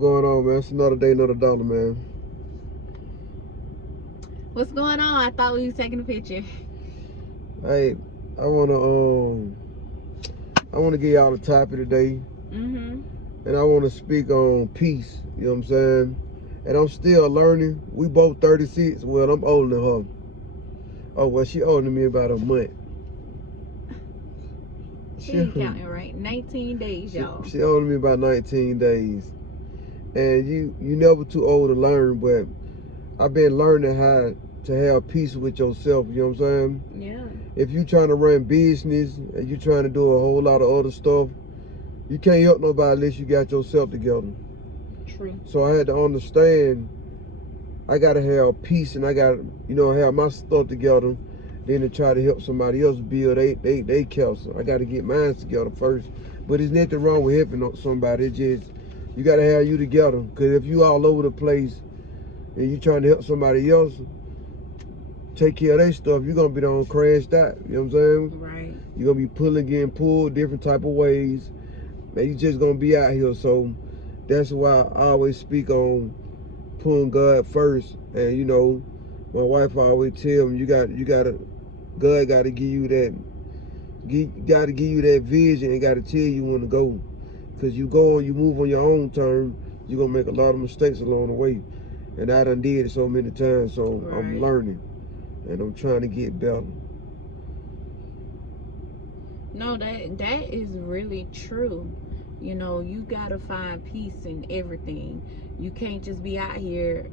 Going on, man? It's another day, another dollar, man. What's going on? I thought we was taking a picture. Hey, I wanna give y'all the topic today, Mm-hmm. and I wanna speak on peace. You know what I'm saying? And I'm still learning. We both 36. Well, I'm older than her. Oh well, she older than me about a month. She ain't counting right. 19 days, y'all. She older than me about 19 days. And you never too old to learn, but I've been learning how to have peace with yourself. You know what I'm saying? Yeah. If you trying to run business and you trying to do a whole lot of other stuff, you can't help nobody unless you got yourself together. True. So I had to understand I gotta have peace and I gotta, have my stuff together, then to try to help somebody else build they castle. I gotta get mine together first. But there's nothing wrong with helping somebody. It's just you gotta have you together. Cause if you all over the place and you trying to help somebody else take care of their stuff, you're gonna be on crashed out. You know what I'm saying? Right. You're gonna be getting pulled different type of ways. Man, you just gonna be out here. So that's why I always speak on putting God first. And my wife always tell me God gotta give you that vision and gotta tell you when to go. Cause you move on your own terms, you're gonna make a lot of mistakes along the way. And I done did it so many times, so Right. I'm learning and I'm trying to get better. No, that is really true. You gotta find peace in everything. You can't just be out here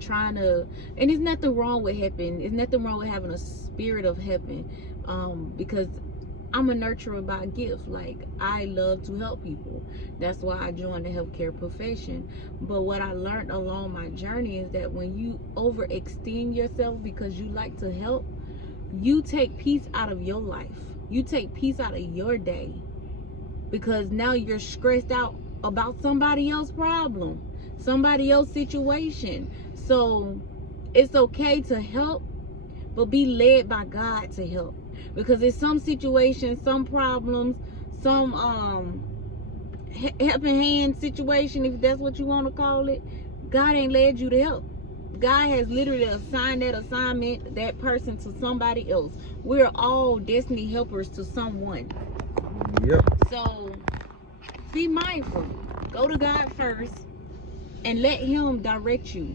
trying to, and there's nothing wrong with helping. There's nothing wrong with having a spirit of helping. Because I'm a nurturer by gift. Like, I love to help people. That's why I joined the healthcare profession. But what I learned along my journey is that when you overextend yourself because you like to help, you take peace out of your life. You take peace out of your day. Because now you're stressed out about somebody else's problem, somebody else's situation. So it's okay to help, but be led by God to help. Because in some situations, some problems, some helping hand situation, if that's what you want to call it, God ain't led you to help. God has literally assigned that person to somebody else. We're all destiny helpers to someone. Yep. So be mindful. Go to God first and let Him direct you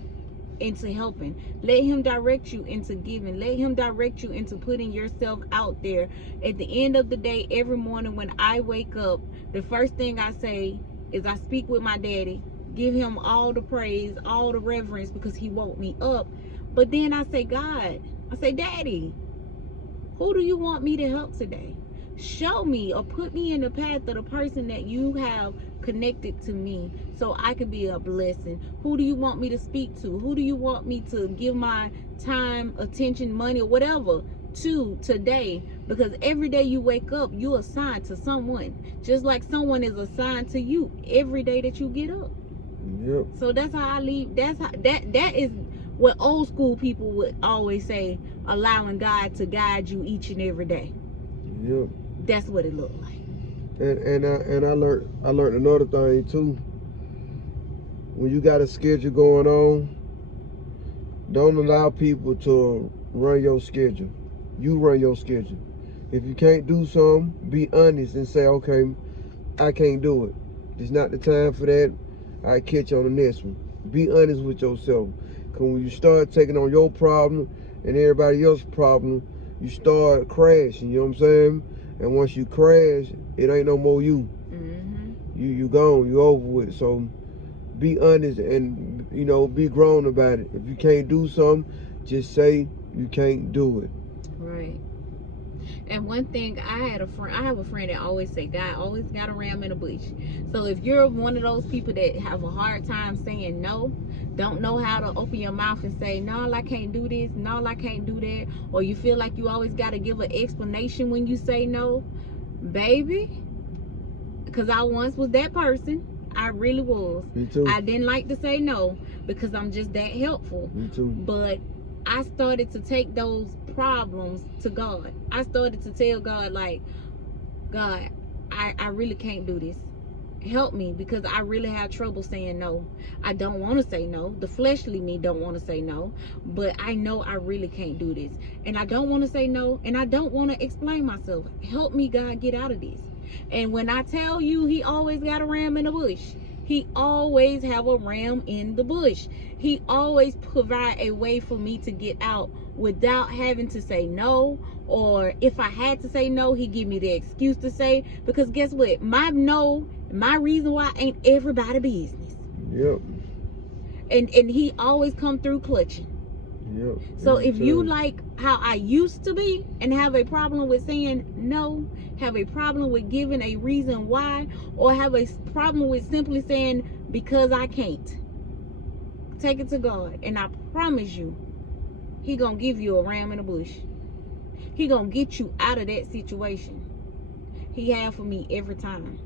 into helping. Let Him direct you into giving. Let Him direct you into putting yourself out there. At the end of the day, every morning when I wake up, the first thing I say is I speak with my daddy, give him all the praise, all the reverence, because he woke me up. But then I say, God, I say, Daddy, who do you want me to help today? Show me or put me in the path of the person that you have connected to me so I could be a blessing. Who do you want me to speak to? Who do you want me to give my time, attention, money, or whatever to today? Because every day you wake up, you assigned to someone, just like someone is assigned to you every day that you get up. Yep. So that's how I leave. That is what old school people would always say, allowing God to guide you each and every day. Yep. That's what it looked like. And I learned another thing too. When you got a schedule going on, don't allow people to run your schedule. You run your schedule. If you can't do something, be honest and say, okay, I can't do it. It's not the time for that. I catch you on the next one. Be honest with yourself. Because when you start taking on your problem and everybody else's problem, you start crashing, you know what I'm saying? And once you crash, it ain't no more you. Mm-hmm. You gone, you over with. So be honest and, be grown about it. If you can't do something, just say you can't do it. Right. And one thing, I have a friend that always say, God always got a ram in a bush. So if you're one of those people that have a hard time saying no, don't know how to open your mouth and say, no, I can't do this, no, I can't do that, or you feel like you always got to give an explanation when you say no, baby, because I once was that person. I really was. Me too. I didn't like to say no because I'm just that helpful. Me too. But I started to take those problems to God. I started to tell God, like, God, I really can't do this. help me, because I really have trouble saying no. I don't want to say no. The fleshly me don't want to say no, but I know I really can't do this, and I don't want to say no, and I don't want to explain myself. Help me, God, get out of this. And when I tell you, he always got a ram in the bush. He always have a ram in the bush. He always provide a way for me to get out without having to say no. Or if I had to say no, he give me the excuse to say, because guess what? My no, my reason why ain't everybody business. Yep. And he always come through clutching. Yep. So if you like how I used to be and have a problem with saying no, have a problem with giving a reason why, or have a problem with simply saying because I can't, take it to God, and I promise you, he gonna give you a ram in the bush. He gonna get you out of that situation. He have for me every time.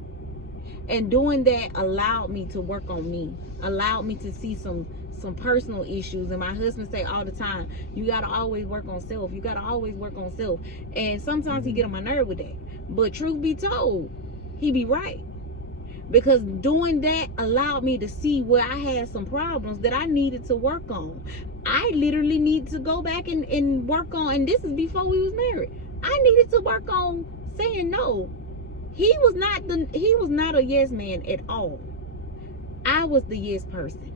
And doing that allowed me to work on me, allowed me to see some personal issues. And my husband say all the time, you gotta always work on self. You gotta always work on self. And sometimes he get on my nerve with that. But truth be told, he be right. Because doing that allowed me to see where I had some problems that I needed to work on. I literally need to go back and work on, and this is before we was married. I needed to work on saying no. He was not a yes man at all. I was the yes person.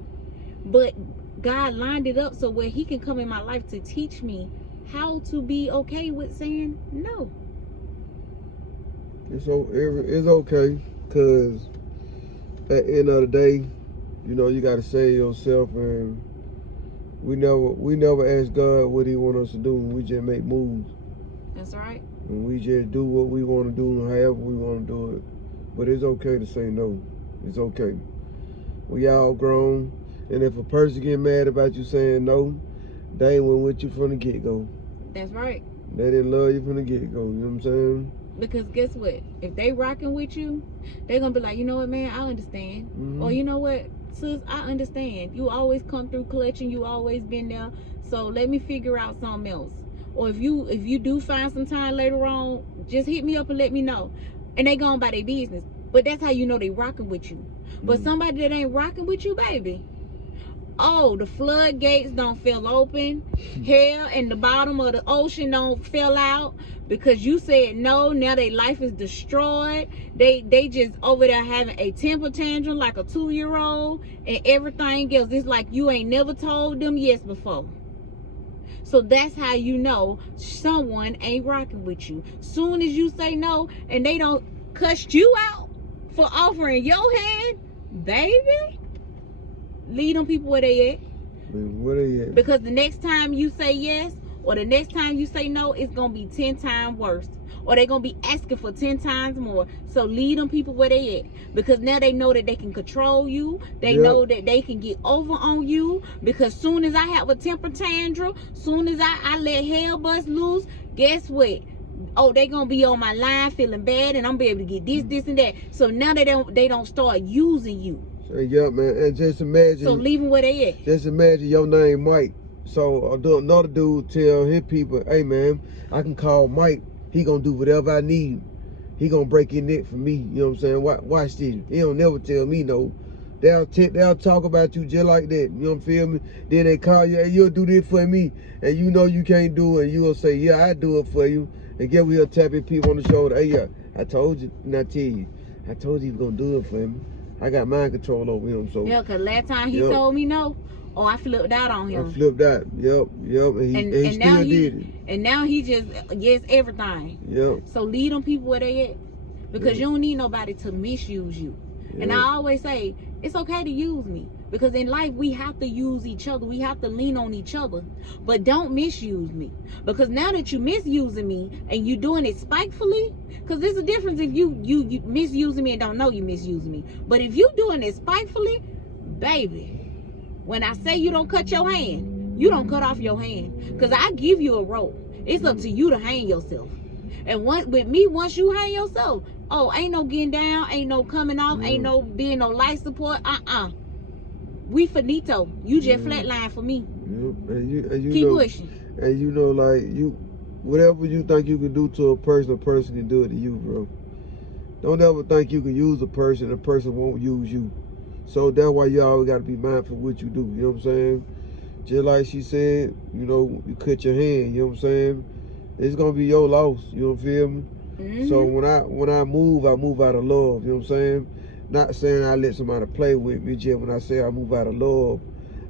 But God lined it up so where he can come in my life to teach me how to be okay with saying no. It's okay, because at the end of the day, you know, you got to save yourself, and we never ask God what he want us to do. We just make moves. That's right. And we just do what we want to do, however we want to do it. But it's okay to say no. It's okay. We all grown. And if a person get mad about you saying no, they ain't went with you from the get-go. That's right. They didn't love you from the get-go. You know what I'm saying? Because guess what? If they rocking with you, they're going to be like, you know what, man, I understand. Mm-hmm. Or you know what, sis, I understand. You always come through clutching. You always been there. So let me figure out something else. Or if you do find some time later on, just hit me up and let me know. And they going by their business. But that's how you know they rocking with you. But somebody that ain't rocking with you, baby, oh, the floodgates don't feel open. Hell in the bottom of the ocean don't fill out because you said no. Now their life is destroyed. They just over there having a temper tantrum like a 2-year-old and everything else. It's like you ain't never told them yes before. So that's how you know someone ain't rocking with you. Soon as you say no and they don't cuss you out for offering your hand, baby, leave them people where they at. Where they at? Because the next time you say yes or the next time you say no, it's going to be 10 times worse. Or they're going to be asking for 10 times more. So leave them people where they at. Because now they know that they can control you. They know that they can get over on you. Because soon as I have a temper tantrum, soon as I let hell bust loose, guess what? Oh, they gonna be on my line feeling bad, and I'm be able to get this, and that. So now they don't start using you. Yeah, man, and just imagine. So leave them where they at. Just imagine your name Mike. So another dude tell his people, "Hey man, I can call Mike. He gonna do whatever I need. He gonna break your neck for me." You know what I'm saying? Watch this. He don't never tell me no. They'll talk about you just like that. You don't feel me? Then they call you, "Hey, you'll do this for me," and you know you can't do it. And you'll say, "Yeah, I do it for you." And get we'll tap your people on the shoulder. "Hey, yeah, I told you, not tell you. I told you he was gonna do it for me. I got mind control over him." So yeah, cause last time he told me no, oh, I flipped out on him. I flipped out. Yep. And he still did it. And now he just yes everything. Yep. So leave them people where they at, because you don't need nobody to misuse you. Yep. And I always say it's okay to use me, because in life we have to use each other. We have to lean on each other, but don't misuse me. Because now that you misusing me and you doing it spitefully, because there's a difference if you misusing me and don't know you misusing me. But if you doing it spitefully, baby, when I say you don't cut your hand, you don't cut off your hand, because I give you a rope. It's up to you to hang yourself. And with me, once you hang yourself, oh, ain't no getting down, ain't no coming off, ain't no being no life support. We finito. You just flatline for me. Yep. And you keep know, pushing. And you know, like whatever you think you can do to a person can do it to you, bro. Don't ever think you can use a person and a person won't use you. So that's why you always got to be mindful of what you do. You know what I'm saying? Just like she said, you know, you cut your hand. You know what I'm saying? It's gonna be your loss. You know, feel me? Mm-hmm. So when I move out of love. You know what I'm saying? Not saying I let somebody play with me. Just when I say I move out of love,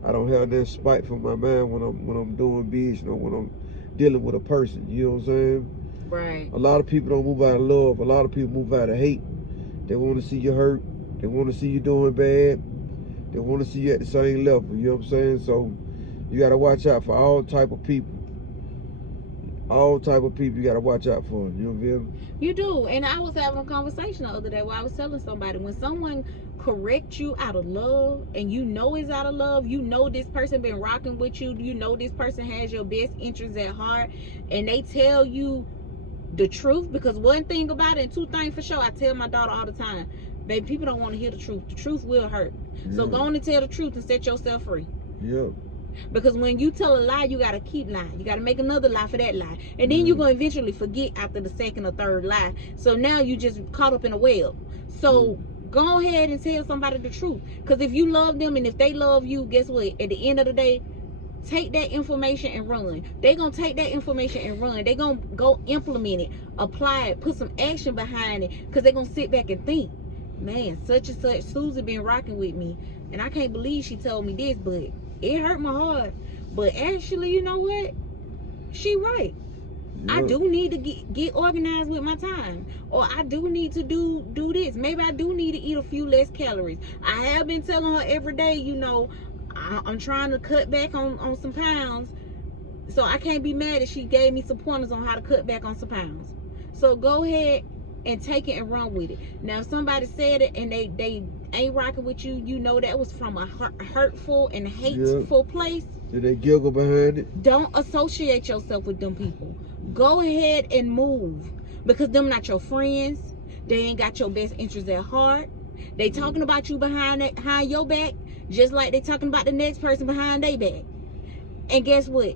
I don't have that spite for my mind when I'm doing business, or when I'm dealing with a person. You know what I'm saying? Right. A lot of people don't move out of love. A lot of people move out of hate. They want to see you hurt. They want to see you doing bad. They want to see you at the same level. You know what I'm saying? So you got to watch out for all type of people. All type of people you got to watch out for. You know what I mean? You do. And I was having a conversation the other day where I was telling somebody, when someone corrects you out of love, and you know it's out of love, you know this person been rocking with you, you know this person has your best interests at heart, and they tell you the truth. Because one thing about it, and two things for sure, I tell my daughter all the time, baby, people don't want to hear the truth. The truth will hurt. Yeah. So go on and tell the truth and set yourself free. Yeah. Because when you tell a lie, you got to keep lying. You got to make another lie for that lie. And then you're going to eventually forget after the second or third lie. So now you just caught up in a web. So go ahead and tell somebody the truth. Because if you love them and if they love you, guess what? At the end of the day, take that information and run. They're going to take that information and run. They're going to go implement it, apply it, put some action behind it. Because they're going to sit back and think, man, such and such, Susie been rocking with me. And I can't believe she told me this, but it hurt my heart. But actually, you know what? She right. Yeah. I do need to get organized with my time. Or I do need to do this. Maybe I do need to eat a few less calories. I have been telling her every day, you know, I'm trying to cut back on some pounds. So I can't be mad that she gave me some pointers on how to cut back on some pounds. So go ahead and take it and run with it. Now, if somebody said it and they ain't rocking with you, you know that was from a hurtful and hateful place. Did they giggle behind it? Don't associate yourself with them people. Go ahead and move. Because them not your friends. They ain't got your best interests at heart. They talking about you behind your back, just like they talking about the next person behind their back. And guess what?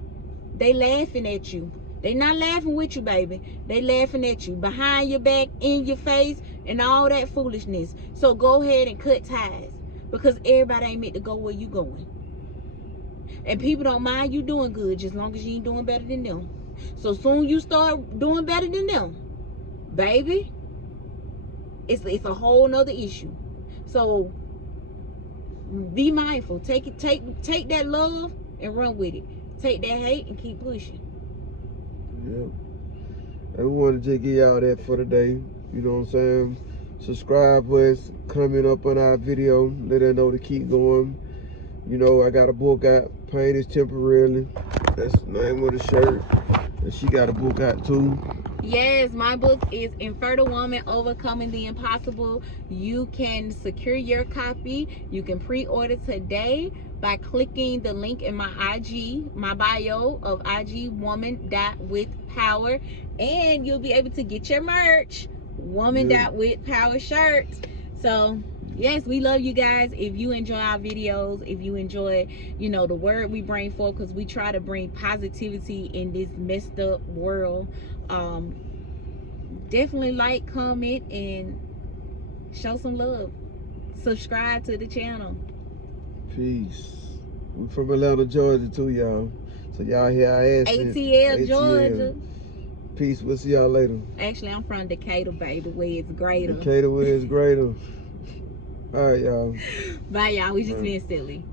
They laughing at you. They not laughing with you, baby. They laughing at you behind your back, in your face, and all that foolishness. So go ahead and cut ties, because everybody ain't meant to go where you going. And people don't mind you doing good, just long as you ain't doing better than them. So soon you start doing better than them, baby, it's a whole nother issue. So be mindful. Take that love and run with it. Take that hate and keep pushing. Yeah. And we want to just give y'all that for today. You know what I'm saying? Subscribe for us, comment up on our video, let us know to keep going. You know, I got a book out, Pain is Temporarily. That's the name of the shirt. And she got a book out too. Yes, my book is Infertile Woman, Overcoming the Impossible. You can secure your copy. You can pre-order today by clicking the link in my IG, my bio of igwoman.withpower. And you'll be able to get your merch, woman.withpower shirts. So yes, we love you guys. If you enjoy our videos, if you enjoy, you know, the word we bring forth, because we try to bring positivity in this messed up world, definitely like, comment, and show some love. Subscribe to the channel. Peace. We from Atlanta, Georgia too, y'all. So y'all hear our accent. ATL, Georgia. Peace. We'll see y'all later. Actually, I'm from Decatur, baby, where it's greater. Decatur, where it's greater. All right, y'all. Bye, y'all. We just being silly.